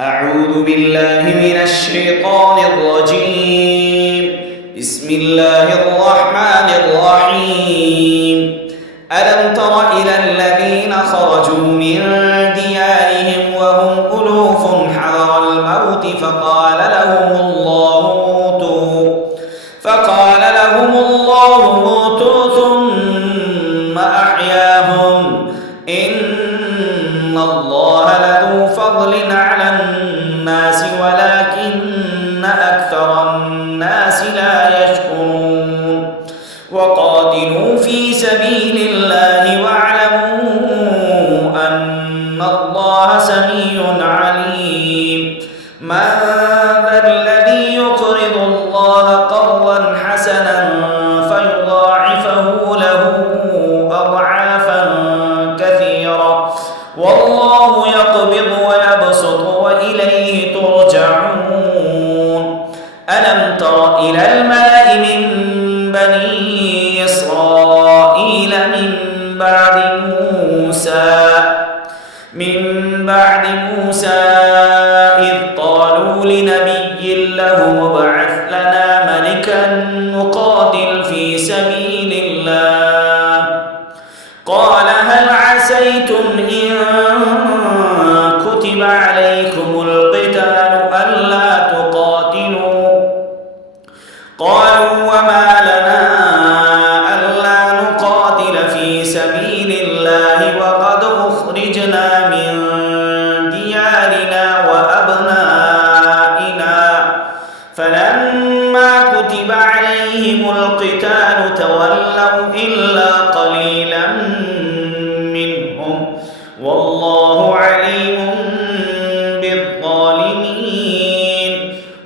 أعوذ بالله من الشيطان الرجيم. بسم الله الرحمن الرحيم. ألم تر إلى الذين خرجوا من ديارهم وهم ألوف حذر الموت فقال لهم الله موتوا ثم أحياهم إن الله لذو فضل على الناس ولكن أكثر الناس لا يشكرون. وقاتلوا في سبيل الله واعلموا أن الله سميع عليم. من ذا الذي يقرض الله قرضا حسنا فيضاعفه له أضعافا كثيرة والله يقبض ويبسط وإليه ترجعون. ألم تر إلى الملأ من بني إسرائيل من بعد موسى إذ قالوا لنبي له ابعث لنا ملكا نقاتل في سبيل الله قال هل عسيتم إن كتب عليكم القتال ألا تقاتلوا قالوا وما لنا ألا نقاتل في سبيل الله وقد أخرجنا من ديارنا وأبنائنا فلما كتب عليهم القتال تولوا إلا قليلا منهم والله عليم بالظالمين.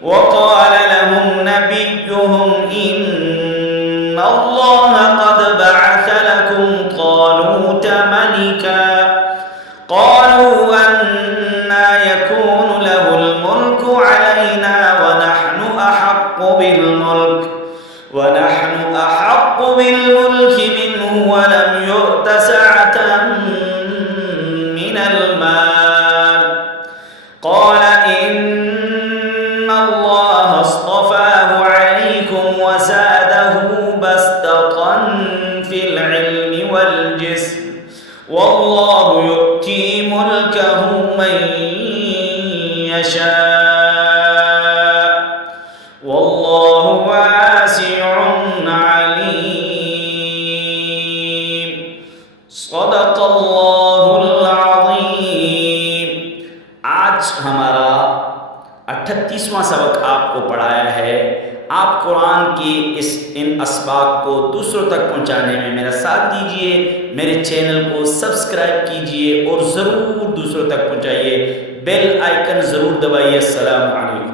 وقال لهم نبيهم إن الله قد بعث لكم طالوت ملكا قالوا أنى يكون له الملك علينا ونحن أحق بالملك منه ولم يؤت سعة من المال قال إن الله اصطفاه عليكم وزاده بسطة في العلم والجسم والله يؤتي ملكه من يشاء والله واسع عليم. صدق الله العظيम. आज हमारा 38वां सबक आपको पढ़ाया है। आप कुरान की इन असबाक को दूसरों तक पहुंचाने में मेरा साथ दीजिए, मेरे चैनल को सब्सक्राइब कीजिए और ज़रूर दूसरों तक पहुंचाइए, बेल आइकन ज़रूर दबाइए। अस्सलामु अलैकुम।